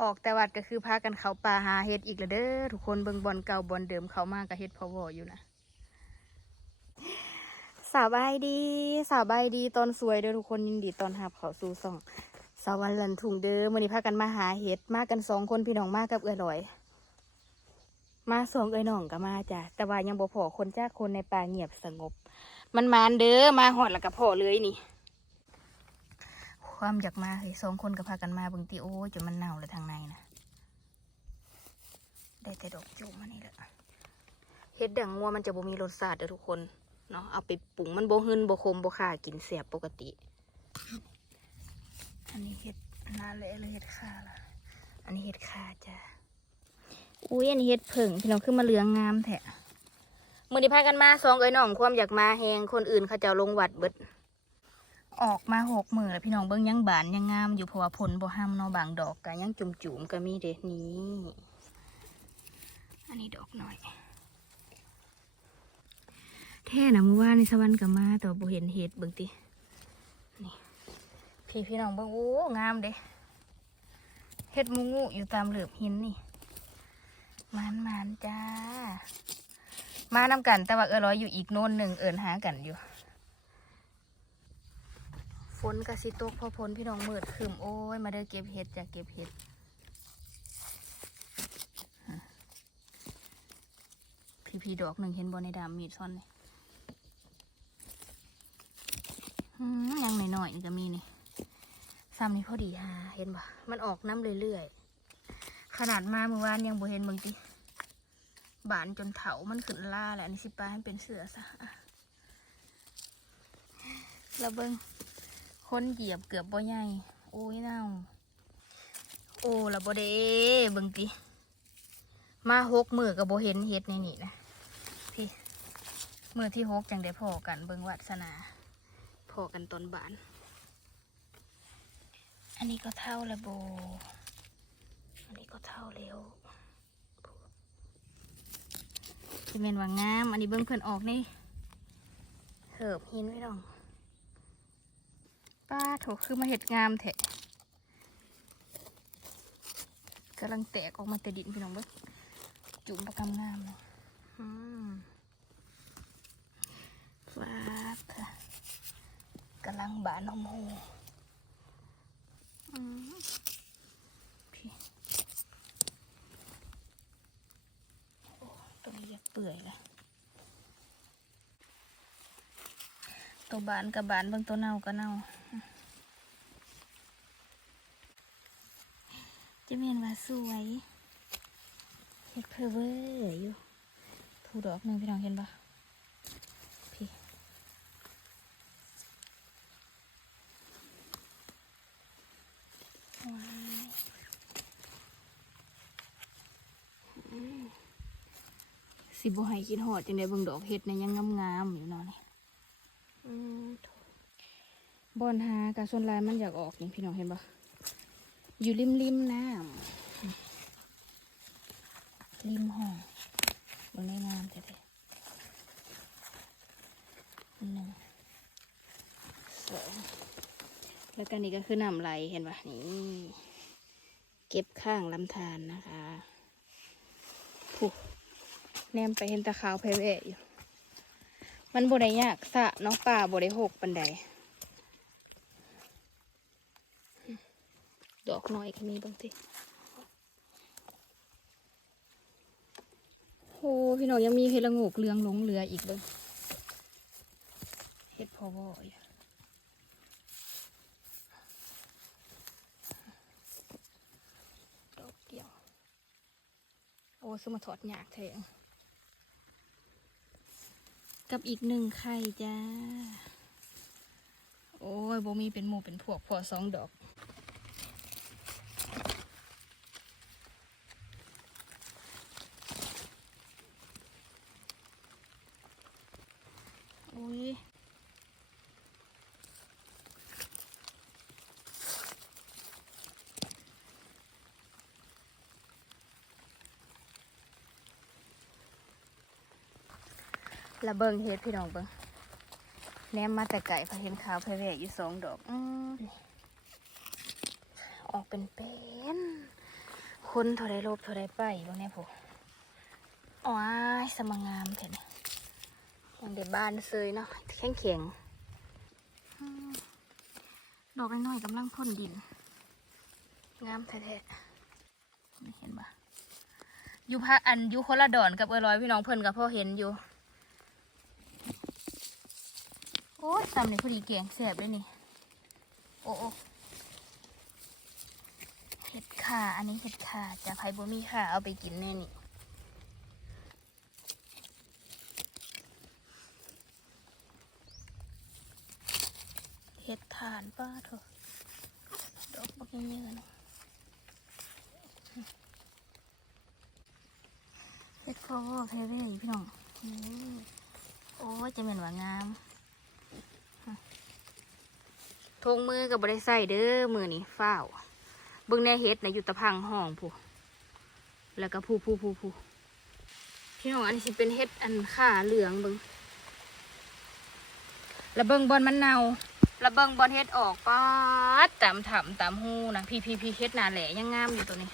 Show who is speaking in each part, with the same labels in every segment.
Speaker 1: ออกแต่วัดก็คือพากันเขาป่าหาเฮ็ดอีกแล้วเด้อทุกคนเบิ่งบอลเก่าบอลเดิมเขามากกับเฮ็ดพอวออยู่นะสาวใบดีสาวใบดีตอนสวยเด้อทุกคนยินดีตอนหับเขาสู่ส่องสาววันลันถุงเด้อมื้อนี้พากันมาหาเฮ็ดมากันสองคนพี่น้องมากกับเอือลอย มาสองเอ้ยน้องก็มาจ้ะแต่ว่ายังบ่พอคนจ้าคนในป่าเงียบสงบ มันมานเด้อมาหอดแล้วก็พอเลยนี่ ความอยากมาเฮ้ยสองคนก็พากันมาบางทีโอ้ยจนมันเน่าเลยทางในนะได้แต่ดอกจุ่มมานี่แหละเฮ็ดดังงัวมันจะบ่มีรสชาติเด้อทุกคนเนาะเอาไปปรุงมันบ่หืนบ่คมบ่ข่ากินเสียบปกติ อันนี้เฮ็ดนาเละเลยเฮ็ดข่าล่ะอันนี้เฮ็ดข่าจ้ะอุ้ยอันนี้เฮ็ดเผิ่งพี่น้องขึ้นมาเหลืองงามแท้มือนี้พากันมาสองเอ้ยน้องความอยากมาแหงคนอื่นเขาเจะลงวัดเบิด ออกมาหกหมือแล้วพี่น้องเบิ้งยังบานยังงามอยู่เพราะว่าผลบ่ห้ามเนาะบางดอกก็ยังจุ่มจุ่มๆก็มีเด็ดนี้อันนี้ดอกหน่อยแท่นะมือวาในสวรรค์ก็มาแต่บ่เห็นเห็ดเบิ่งตินี่พี่พี่น้องเบิ่งโอ้งามเด้เห็ดมูงูอยู่ตามเหลือบหินนี่มานมานๆจ้ามานำกันแต่ว่าเออร้อยอยู่อีกโน่นหนึ่งเอินหากันอยู่ ฝนกะสิตกพอพนพี่น้องมืดคืมโอ้ย มาเด้อเก็บเห็ดจะเก็บเห็ดพี่พีดอกหนึ่งเห็นบอในดามมีดซ่อนนี่อืมยังหน่อยๆนี่ก็มีนี่ซ้ำนี่พอดีฮะเห็นปะมันออกน้ำเรื่อยๆ ขนาดมาเมื่อวานยังบ่เห็นมึงติบานจนเถามันขึ้นล่าแหละนนี้สิปลาให้เป็นเสือซะอะแล้วเบิ้ง คนเหยียบเกือบบ่ใหญ่โอ้ยเน่าโอ้ละบ่เด้เบิ่งติมาหกมือกับบ่เห็นเฮ็ดในนี่นะพี่มือที่หกจังได้พอกันเบิ่งวัสนาพอกันตนบาน อันนี้ก็เท่าละโบ อันนี้ก็เท่าเร็วจะเป็นว่างาม อันนี้เบิ่งเพิ่นออกนี่เหิบหินไว้ดอง ป้าโถคือมาเห็ดงามแทะกำลังแตกออกมาแต่ดินพี่น้องเบิ้งจุ่มประกำงามเลยฟาค่ะกำลังบานหอมหูพี่โอ้ตัวนี้อยากเปื่อยลยตัวบานกับบานบางตัวเน่าก็เน่า จะเมนว่าสวยเฮ็ดเพอเวอร์อยู่ถูดอกหนึ่งพี่น้องเห็นปะพี่ว้ายอืมสิบ่ให้กินหอดจังได้เบิ่งดอกเห็ดเนี่ยยังงามๆอยู่เนาะนี่อืมโถบอนหากะส่วนลายมันอยากออกนี่พี่น้องเห็นปะ อยู่ริมริมน้ำริมห้องบนในงามแท้ๆหนึ่งสองแล้วกันนี่ก็คือน้ำไหลเห็นปะนี่เก็บข้างลำธารนะคะผู้แนมไปเห็นตะขาวแพร่แวอยู่ มันบได้ยากสะน้องป่าบได้หกปันใด ดอกน้อยก็มีบางทีโอ้พี่น้องยังมีเห็ดละโงกเรืองหลงเหลืออีกเลยเห็ดพอวอยดอกเดียว โอ้สมาถอดหยากแทงกับอีกหนึ่งไข่จ้า โอ้ยโบมีเป็นหมูเป็นพวกพอสองดอก อุ้ย ละเบิงเฮ็ดพี่น้องเบิงแนมมาแต่ไก่พอเห็นขาวเพเวอยู่สองดอกอออกเป็นเป็นคนเท่าไรลบเท่าไรไปบ้างเนี่ยผมอ๋อยสมงามเถอะเนี่ยยังเด็บ้านเซยเนาะแข็งแข็งๆอืมดอกน้อยๆกำลังพ่นดิน งามแท้ๆเห็นปะอยู่พระอันอยู่คนละดอนกับเออรอยพี่น้องเพิ่นกับพ่อเห็นอยู่ โอ้ยซ้ำนี่พอดีเกียงเสียบเลยนี่ โอ้โอเห็ดข่าอันนี้เห็ดข่าจะไผ่บ่มีข่าเอาไปกินแน่นี่เห็ดถ่านป้าเถอะดอกบักเงี้ยนะเห็ดคอเพเร่พี่น้อง โอ้ยจะเหม็นว่างาม ทงมือกับบริใส่เด้อมือนี่เฝ้าเบิ่งแน่เห็ดในะอยู่ตะพังห้องผู้แล้วก็ผู้ผู้ผู้ผู้พี่น้องอันนี้สิเป็นเห็ดอันข่าเหลืองเบิ่งแล้วเบิ่งบอลมันเนาระเบิงบอลเฮ็ดออกป๊าดตามถ่ำตามหูนะพี่พี่พี่เฮ็ดนาแหล่ยังงามอยู่ตัวนี้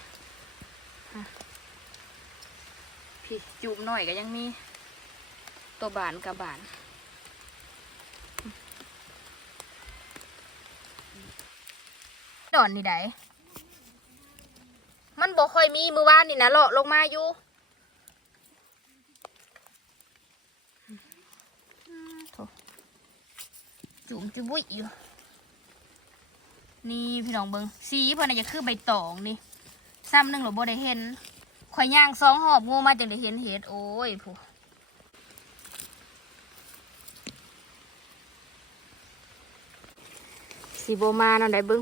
Speaker 1: พี่จูบหน่อยก็ยังมี ตัวบานกับบาน ดอนนี่ไดมันบอกค่อยมีมือวานนี่นะเลาะลงมาอยู่อืมโถจุ๋มจุบุยอยู่ นี่พี่น้องเบิงสีเพอน่ะจะคือใบตองนี่ซ้ำหนึ่งหรือบ่ได้เห็นข่อยย่างสองหอบงูมาจึงได้เห็นเห็ดโอ้ยผู้สีโบมาเนาะได้เบิง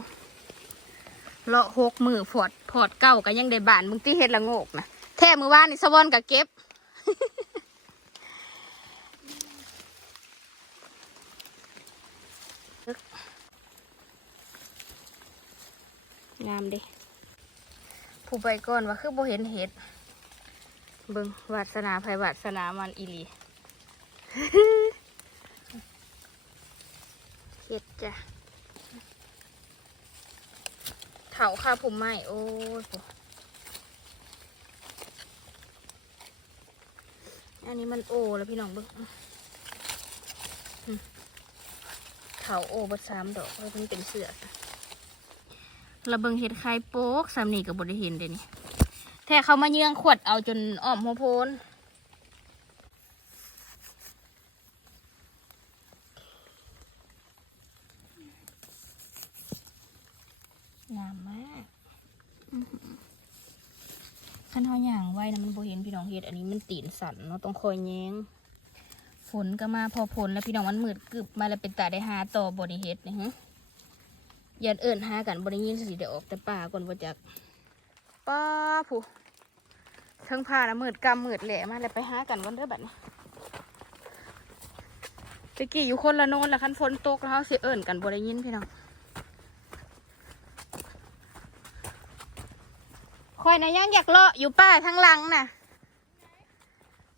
Speaker 1: เลาะหกมือพอดพอดเก้าก็ยังได้บานมึงที่เห็ดละโงกนะแท้มือว่านนี่สะวอนกับเก็บงามเดิผู้ไปก่อนว่าคือบ่เห็นเห็ดเบิงวาสนาภัยวาสนามันอีหลีเห็ดจ้ะ เถาข้าผมไหมโอ้ยโหอันนี้มันโอแล้วพี่น้องเบิงเถาโอบัดสามดอกเพราะมันเป็นเสือกระเบิงเห็ดไข่โป๊กสามนี่กับบริเห็นเดนี่แท้เขามาเยืองขวดเอาจนอ้อมหัวโพน งามมากอื้อหือขันเทาอย่างไว้นะมันโบเห็นพี่น้องเห็ดอันนี้มันตีนสั่นเนาะต้องคอยแย้งฝนก็มาพอฝนแล้วพี่น้องมันมืดกึบมาแล้วเป็นตาได้หาต่อบริเห็ดนะฮะยันเอิญหากันบริยินสิเดี๋ยวออกแต่ป่าก่อนว่าจากป้าผู้เทิงผ่านะมืดกำมืดแหล่มาแล้วไปหากันวันเด้อบัดนี้ตะกี้อยู่คนละโน้นละคันฝนตกแล้วเขาสิเอิญกันบริยินพี่น้อง คอยนะยังอยากเลาะอยู่ป่าทางหลังน่ะ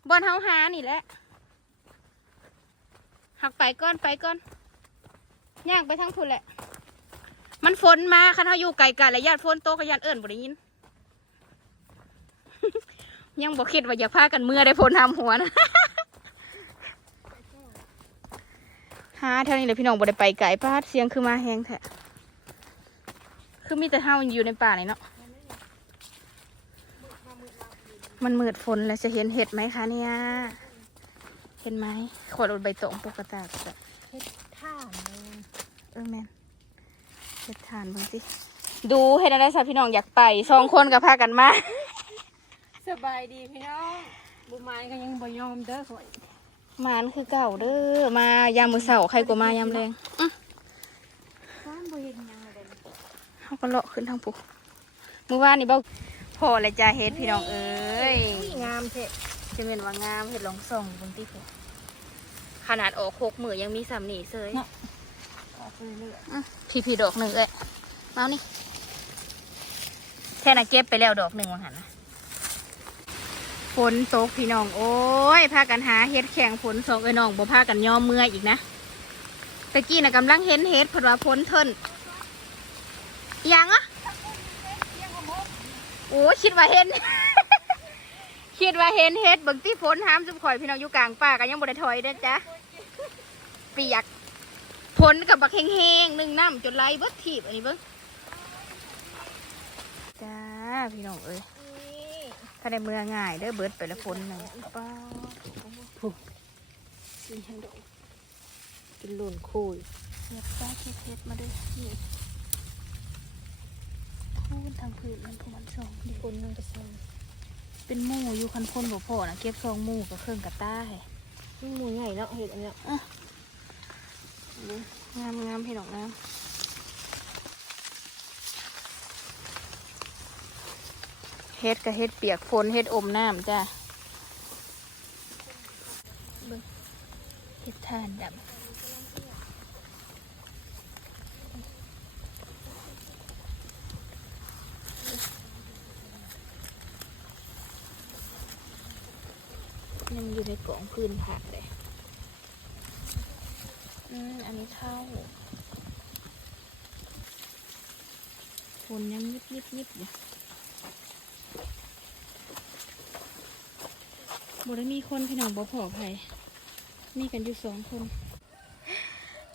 Speaker 1: บอนเฮาหานี่แหละหักไปก้อนไปก้อนย่างไปทางทุนแหละ มันฝนมาคันเขาอยู่ไกลกันและญาติฝนโตกับญาติเอิญบ่ได้ยิน ยังบอกคิดว่าอยากพากันเมื่อได้ฝนทำหัวนะหาเท่านี้เลยพี่น้องบ่ได้ไปไกลป้าเสียงคือมาแหงแท้คือมีแต่เฮาอยู่ในป่านี่เนาะ มันมืดฝนแล้วจะเห็นเห็ดไหมคะเนี่ย เห็นไหมขวดรถใบตองปกติก็
Speaker 2: ท่านเลย
Speaker 1: เออแมนเห็ดทานบ้างสิ ดูเห็นอะไรสัพี่น้องอยากไปสองคนกับพากันมา
Speaker 2: สบายดีพี่น้องบุมานก็ยังบ่ยอมเด้อข่อย
Speaker 1: มานคือเก่าเด้อมายามมือเสาใครก็มายามแรงอื้อ
Speaker 2: บ้านบ่เห็นหยังเลย
Speaker 1: เขาก็เลาะขึ้นทางปุ๊เมื่อวานนี่เบ้าพ อเลยจ้าเฮ็ดพี่น้องเอ้ย
Speaker 2: งามเทะ
Speaker 1: จะเป็นว่างามเฮ็ดลองส่องบนที่ผูขนาดออกโคกมือยังมีสามหนีเซย
Speaker 2: ออกเรื่อย
Speaker 1: อื้อพี่พี่ดอกหนึ่งเอ้ยมาเอานี่แค่น่ะเก็บไปแล้วดอกหนึ่งวังหันนะฝนตกพี่น้องโอ้ยพากันหาเฮ็ดแข่งฝนสองไอ้น้องบ่พากันยอมเมื่อยอีกนะตะกี้น่ะกำลังเห็นเฮ็ดเพราะว่าฝนเทินอิหยังอะโอ้คิดว่าเห็น คิดว่าเห็นเฮ็ดเบิ่งที่ฝนห้ามจุบข่อยพี่น้องอยู่กลางป่ากันยังบ่ได้ถอยเด้อจ้ะเปียกฝนกับบักแห้งๆหนึ่งน้ำจนไหลเบิดทีบอันนี้เบิ่งจ้าพี่น้องเอ้ยถ้าได้เมื่อง่ายเด้อเบิดไปละฝนหนึ่งป้า
Speaker 2: สีแห้งดอกเป็นหล่นคุย
Speaker 1: เสียบฟ้าเฮ็ดเฮ็ดมาเด้อนี่ พูนทางพื้นมันพมันสองเด้
Speaker 2: คนนั่งกระซัง
Speaker 1: เป็นหมู่อยู่คันคนบ่พอนะเก็บซองหมู่กับเครื่องกระต้าให้
Speaker 2: นี่หมูใหญ่เนาะเห็ดอันเนี้ย
Speaker 1: งามงามพี่น้องงามเฮ็ดกับเฮ็ดเปียกฝนเฮ็ดอมน้ำจ้าเบิ่งเฮ็ดทานดำ ยังอยู่ในกล่องพื้นผักเลย อืม อันนี้เท่าฝนยังยิบยิบยิบอยู่บได้มีคนพี่น้องบ่พอภัยมีกันอยู่สองคน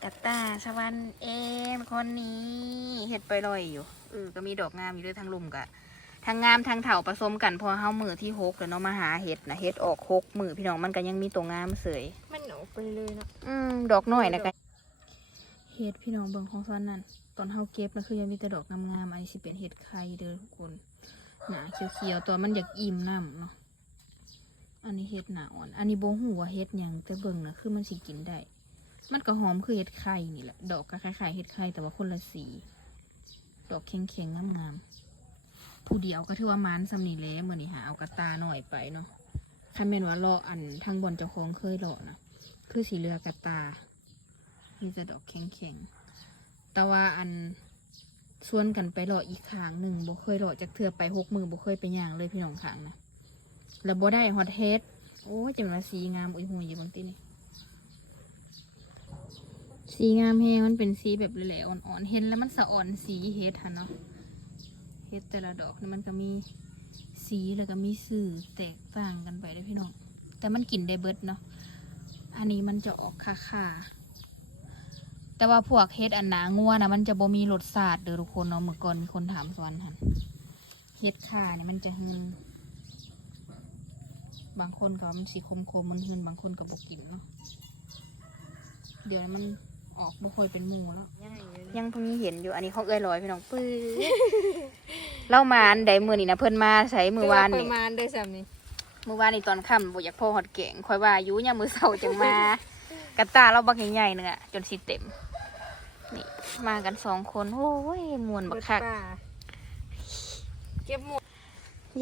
Speaker 1: กับตาสวรรค์เอ็มคนนี้เห็ดปล่อยอยู่เออก็มีดอกงามอยู่ด้วยทางลุมกะ ทางงามทางเถาผสมกันพอเฮามือที่หกแล้วเนาะมาหาเห็ดนะเห็ดออกหกมือพี่น้องมันก็ยังมีตัวงามเสย
Speaker 2: มันออกไปเลยเนาะ
Speaker 1: อืมดอกหน่อยนะกันเห็ดพี่น้องเบิ่งของซ้อนนั่นตอนเฮาเก็บนะคือยังมีแต่ดอกงามๆอันนี้สิเป็นเห็ดไข่เด้อทุกคนหนาเขียวๆตัวมันอยากอิ่มน้ำเนาะอันนี้เห็ดหนาอ่อน อันนี้โบหูว่าเห็ดหยังแต่เบิ่งนะคือมันสิกินได้ มันก็หอมคือเห็ดไข่นี่แหละ ดอกก็คล้ายๆเห็ดไข่แต่ว่าคนละสี ดอกแข็งๆงามๆ ผู้เดียวก็ถือว่ามันสำนีแล้วมือนี้หาเอากระตาหน่อยไปเนาะคันแม่นว่าเลาะอันทางบนเจ้าของเคยเลาะนะคือสีเรือกระตามีแต่ดอกแข็งๆแต่ว่าอันชวนกันไปหล่ออีกขางหนึ่งบ่เคยหล่อจากเถื่อไปหกมือบ่เคยไปย่างเลยพี่น้องขางนะแล้วบ่ได้ฮอตเฮดโอ้ยจังว่าสีงามอุ้ยหูอยู่บางทีนี่สีงามแฮงมันเป็นสีแบบแหล่ๆอ่อนๆเห็นแล้วมันสะอ่อนสีเฮดฮะเนาะ เฮ็ดแต่ละดอกนี่มันก็มีสีแล้วก็มีสื่อแตกต่างกันไปเด้พี่น้อง แต่มันกลิ่นได้เบิดเนาะ อันนี้มันจะออกคาคาแต่ว่าพวกเฮ็ดอันหนางัวนะมันจะบ่มีรสชาติเด้อทุกคนเนาะเมื่อก่อนมีคนถามสวรรค์หันเฮ็ดข่าเนี่ยมันจะหืนบางคนก็มันสีคมคมมันหืนบางคนก็บ่กินเนาะเดี๋ยวมันออกบ่ค่อยเป็นหมูแล้ว
Speaker 2: ย
Speaker 1: ยังเพิ่งเห็นอยู่อันนี้เขาเอ้ยลอยพี่น้องปื้อ เล่ามาอันใดมือนี่นะเพิ่นมาใช้มือวาน
Speaker 2: ป
Speaker 1: นี่
Speaker 2: ระมาณได้ซ้ำนี่
Speaker 1: มือวานนี่ตอนค่ำบ่อยากพ่อหอดเก่งคอยว่าอยุยามมือเสาจังมา กระตาเราบักใหญ่ๆนึงอะจนสิเต็ม นี่มากันสองคนโอ้ยมวนบักคัก
Speaker 2: เบิดป่าเก็บหมด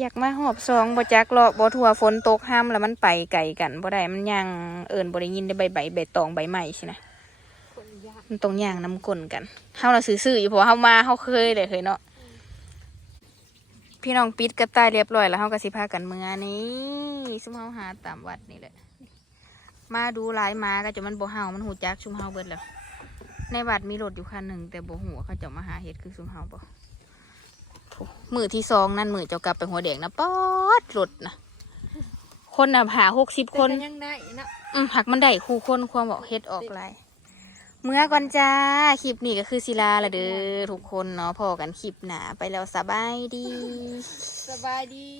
Speaker 1: อยากมาหอบซองบ่จักเลาะบ่ทั่วฝนตกห้ามแล้วมันไปไก่กันบ่ได้มันย่างเอิญบ่ได้ยินได้ใบใบใบตองใบไม้สินะ
Speaker 2: คนยาก
Speaker 1: มันต้องย่างน้ำกลนกันเฮาน่ะซื่อๆอยู่เพราะว่าเฮามาเฮาเคยเลยเคยเนาะ พี่น้องปิดกระต่ายเรียบร้อยแล้วเฮาก็สิพากันเมื่อนี้ซุมเฮาหาตามวัดนี่แหละ มาดูหลายหมาก็จะมันบ่เห่ามันหูจักซุมเฮาเบิดแล้ว ในวัดมีรถอยู่คันหนึ่งแต่บ่หูว่าเขาจะมาหาเห็ดคือซุมเฮาบ่โถ่มือที่สองนั่นมือเจ้ากลับไปหัวแดงนะป๊อดรถนะคนน่ะหาหกสิบ
Speaker 2: แต่
Speaker 1: คน
Speaker 2: ก็ยังได้เนาะ
Speaker 1: อืมหักมันได้คู่คนความบอกเฮ็ดออกหลาย เมื่อก่อนจ้า คลิปนี้ก็คือศิลาละเด้อทุกคนเนาะพอกันคลิปหนาไปแล้วสบายดี
Speaker 2: สบายดี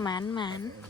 Speaker 1: หมานหมาน
Speaker 2: ส